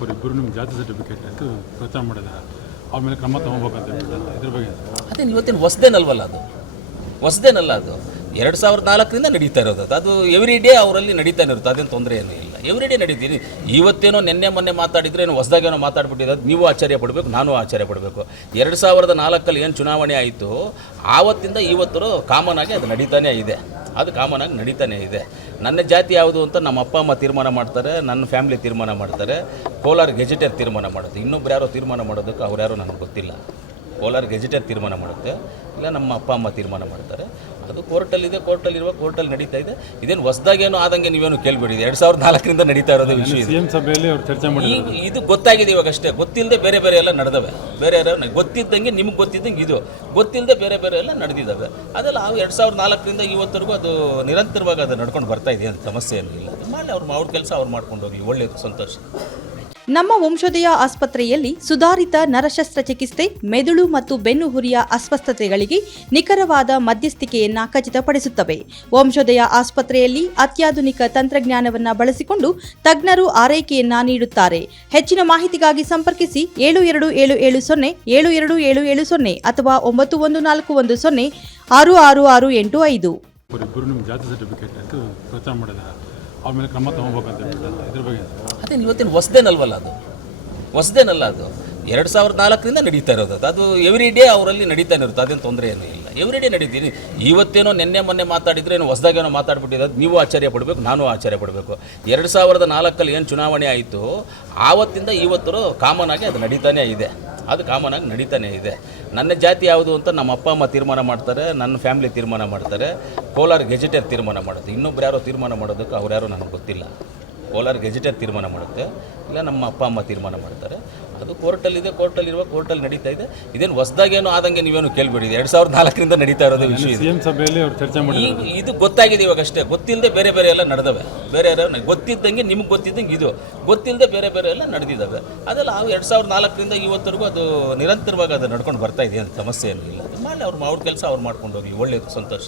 ಅವರಿಬ್ಬರು ನಿಮ್ಗೆ ಜಾತಿ ಸರ್ಟಿಫಿಕೇಟ್ ಅಂತ ಪ್ರಚಾರ ಮಾಡಿದ್ದಾರೆ ಅವ್ರ ಮೇಲೆ ಕ್ರಮ ತಗೋಬೇಕಂತ ಇದ್ರ. ಬಗ್ಗೆ ಅದೇನು ಇವತ್ತಿನ ಹೊಸದೇನಲ್ವಲ್ಲ ಅದು? ಹೊಸದೇನಲ್ಲ ಅದು? ಎರಡು ಸಾವಿರದ ನಾಲ್ಕರಿಂದ ನಡೀತಾ ಇರೋದು ಅದು. ಅದು ಎವ್ರಿ ಡೇ ಅವರಲ್ಲಿ ನಡೀತಾನೆ ಇರುತ್ತೆ ಅದೇನು ತೊಂದರೆ ಏನೂ ಇಲ್ಲ. ಎವ್ರಿ ಡೇ ನಡೀತೀನಿ ಇವತ್ತೇನೋ ನಿನ್ನೆ, ಮೊನ್ನೆ ಮಾತಾಡಿದ್ರೆ ಏನು ಹೊಸದಾಗೇನೋ ಮಾತಾಡ್ಬಿಟ್ಟಿದ್ದು ನೀವು ಆಚಾರ್ಯ ಪಡಬೇಕು, ನಾನು ಆಚಾರ್ಯ ಪಡಬೇಕು. ಎರಡು ಸಾವಿರದ ನಾಲ್ಕಲ್ಲಿ ಏನು ಚುನಾವಣೆ ಆಯಿತು, ಆವತ್ತಿಂದ ಇವತ್ತು ಕಾಮನ್ ಆಗಿ ಅದು ನಡೀತಾನೇ ಇದೆ. ಅದು ಕಾಮನಾಗಿ ನಡೀತಾನೇ ಇದೆ. ನನ್ನ ಜಾತಿ ಯಾವುದು ಅಂತ ನಮ್ಮ ಅಪ್ಪ, ಅಮ್ಮ ತೀರ್ಮಾನ ಮಾಡ್ತಾರೆ, ನನ್ನ ಫ್ಯಾಮಿಲಿ ತೀರ್ಮಾನ ಮಾಡ್ತಾರೆ, ಕೋಲಾರ ಗೆಜೆಟರ್ ತೀರ್ಮಾನ ಮಾಡುತ್ತೆ. ಇನ್ನೊಬ್ರು ಯಾರೋ ತೀರ್ಮಾನ ಮಾಡೋದಕ್ಕೆ ಅವ್ರು ಯಾರೋ ನನಗೆ ಗೊತ್ತಿಲ್ಲ. ಕೋಲಾರ ಗೆಜೆಟರ್ ತೀರ್ಮಾನ ಮಾಡುತ್ತೆ, ಇಲ್ಲ ನಮ್ಮ ಅಪ್ಪ, ಅಮ್ಮ ತೀರ್ಮಾನ ಮಾಡ್ತಾರೆ. ಅದು ಕೋರ್ಟಲ್ಲಿದೆ ಕೋರ್ಟಲ್ಲಿರುವ ಕೋರ್ಟಲ್ಲಿ ನಡೀತಾ ಇದೆ. ಇದೇನು ಹೊಸದಾಗೇನೋ ಆದಂಗೆ ನೀವೇನು ಕೇಳಬೇಡಿ ಎರಡು ಸಾವಿರದ ನಾಲ್ಕರಿಂದ ನಡೀತಾ ಇರೋದು ವಿಷಯ ಇದು. ಸಭೆಯಲ್ಲಿ ಅವ್ರು ಚರ್ಚೆ ಈಗ ಇದು ಗೊತ್ತಾಗಿದೆ ಇವಾಗ ಅಷ್ಟೇ. ಗೊತ್ತಿಲ್ಲದೆ ಬೇರೆ ಬೇರೆ ಎಲ್ಲ ನಡೆದವೆ. ಬೇರೆ ಯಾರೋ ಗೊತ್ತಿದ್ದಂಗೆ ನಿಮ್ಗೆ ಗೊತ್ತಿದ್ದಂಗೆ ಇದು. ಗೊತ್ತಿಲ್ಲದೆ ಬೇರೆ ಬೇರೆ ಎಲ್ಲ ನಡೆದಿದ್ದಾವೆ. ಅದೆಲ್ಲ ಆ ಎರಡು ಸಾವಿರದ ನಾಲ್ಕರಿಂದ ಇವತ್ತರೆಗೂ ಅದು ನಿರಂತರವಾಗಿ ಅದು ನಡ್ಕೊಂಡು ಬರ್ತಾ ಇದೆ ಅಂತ ಸಮಸ್ಯೆ ಏನೂ ಇಲ್ಲ. ಅದು ಮಾಡಿ ಅವ್ರು ಅವ್ರ ಕೆಲಸ ಅವ್ರು ಮಾಡ್ಕೊಂಡು ಹೋಗಿ. ಒಳ್ಳೆಯದು ಸಂತೋಷ. ನಮ್ಮ ವಂಶೋದಯ ಆಸ್ಪತ್ರೆಯಲ್ಲಿ ಸುಧಾರಿತ ನರಶಸ್ತ್ರ ಚಿಕಿತ್ಸೆ ಮೆದುಳು ಮತ್ತು ಬೆನ್ನುಹುರಿಯ ಅಸ್ವಸ್ಥತೆಗಳಿಗೆ ನಿಖರವಾದ ಮಧ್ಯಸ್ಥಿಕೆಯನ್ನು ಖಚಿತಪಡಿಸುತ್ತವೆ. ವಂಶೋದಯ ಆಸ್ಪತ್ರೆಯಲ್ಲಿ ಅತ್ಯಾಧುನಿಕ ತಂತ್ರಜ್ಞಾನವನ್ನು ಬಳಸಿಕೊಂಡು ತಜ್ಞರು ಆರೈಕೆಯನ್ನ ನೀಡುತ್ತಾರೆ. ಹೆಚ್ಚಿನ ಮಾಹಿತಿಗಾಗಿ ಸಂಪರ್ಕಿಸಿ ಏಳು ಎರಡು ಏಳು ಏಳು ಸೊನ್ನೆ, ಏಳು ಎರಡು ಏಳು ಏಳು ಸೊನ್ನೆ ಅಥವಾ ಒಂಬತ್ತು ಒಂದು ನಾಲ್ಕು ಒಂದು ಸೊನ್ನೆ, ಆರು ಆರು ಆರು ಎಂಟು ಐದು. ಇದ್ರ ಬಗ್ಗೆ. ಅದೇನು ಇವತ್ತಿನ ಹೊಸದೇನಲ್ವಲ್ಲ ಅದು? ಹೊಸದೇನಲ್ಲ ಅದು? ಎರಡು ಸಾವಿರದ ನಾಲ್ಕರಿಂದ ನಡೀತಾ ಇರೋದು ಅದು. ಅದು ಎವ್ರಿ ಡೇ ಅವರಲ್ಲಿ ನಡೀತಾನೆ ಇರುತ್ತೆ ಅದೇನು ತೊಂದರೆ ಏನೂ ಇಲ್ಲ. ಎವ್ರಿ ಡೇ ನಡೀತೀನಿ ಇವತ್ತೇನೋ ನಿನ್ನೆ, ಮೊನ್ನೆ ಮಾತಾಡಿದ್ರೆ ಏನು ಹೊಸದಾಗೇನೋ ಮಾತಾಡ್ಬಿಟ್ಟಿದ್ದು ನೀವು ಆಚಾರ್ಯ ಪಡಬೇಕು, ನಾನು ಆಚಾರ್ಯ ಪಡಬೇಕು. ಎರಡು ಸಾವಿರದ ನಾಲ್ಕಲ್ಲಿ ಏನು ಚುನಾವಣೆ ಆಯಿತು, ಆವತ್ತಿಂದ ಇವತ್ತು ಕಾಮನ್ ಆಗಿ ಅದು ನಡೀತಾನೆ ಇದೆ. ಅದು ಕಾಮನ್ ಆಗಿ ನಡೀತಾನೇ ಇದೆ. ನನ್ನ ಜಾತಿ ಯಾವುದು ಅಂತ ನಮ್ಮ ಅಪ್ಪ, ಅಮ್ಮ ತೀರ್ಮಾನ ಮಾಡ್ತಾರೆ, ನನ್ನ ಫ್ಯಾಮಿಲಿ ತೀರ್ಮಾನ ಮಾಡ್ತಾರೆ, ಕೋಲಾರ ಗೆಜೆಟರ್ ತೀರ್ಮಾನ ಮಾಡುತ್ತೆ. ಇನ್ನೊಬ್ರು ಯಾರೋ ತೀರ್ಮಾನ ಮಾಡೋದಕ್ಕೆ ಅವ್ರು ಯಾರೋ ನನಗೆ ಗೊತ್ತಿಲ್ಲ. ಕೋಲಾರ ಗೆಜೆಟರ್ ತೀರ್ಮಾನ ಮಾಡುತ್ತೆ ಇಲ್ಲ ನಮ್ಮ ಅಪ್ಪ ಅಮ್ಮ ತೀರ್ಮಾನ ಮಾಡ್ತಾರೆ. ಅದು ಕೋರ್ಟಲ್ಲಿದೆ ಕೋರ್ಟಲ್ಲಿರುವ ಕೋರ್ಟಲ್ಲಿ ನಡೀತಾ ಇದೆ. ಇದೇನು ಹೊಸದಾಗೇನು ಆದಂಗೆ ನೀವೇನು ಕೇಳಬೇಡಿ ಎರಡು ಸಾವಿರದ ನಾಲ್ಕರಿಂದ ನಡೀತಾ ಇರೋದು ವಿಷಯ ಇದು. ಸಭೆಯಲ್ಲಿ ಅವ್ರು ಚರ್ಚೆ ಇದು ಗೊತ್ತಾಗಿದೆ ಇವಾಗ ಅಷ್ಟೇ. ಗೊತ್ತಿಲ್ಲದೆ ಬೇರೆ ಬೇರೆ ಎಲ್ಲ ನಡೆದವೆ. ಬೇರೆ ಯಾರೋ ಗೊತ್ತಿದ್ದಂಗೆ ನಿಮ್ಗೆ ಗೊತ್ತಿದ್ದಂಗೆ ಇದು. ಗೊತ್ತಿಲ್ಲದೆ ಬೇರೆ ಬೇರೆ ಎಲ್ಲ ನಡೆದಿದ್ದಾವೆ. ಅದೆಲ್ಲ ಆ ಎರಡು ಸಾವಿರದ ನಾಲ್ಕರಿಂದ ಇವತ್ತರೆಗೂ ಅದು ನಿರಂತರವಾಗಿ ಅದು ನಡ್ಕೊಂಡು ಬರ್ತಾ ಇದೆ ಅಂತ ಸಮಸ್ಯೆ ಏನೂ ಇಲ್ಲ. ಮಾಡಿ ಅವ್ರು ಅವ್ರ ಕೆಲಸ ಅವ್ರು ಮಾಡ್ಕೊಂಡು ಹೋಗಿ ಒಳ್ಳೆಯದು ಸಂತೋಷ.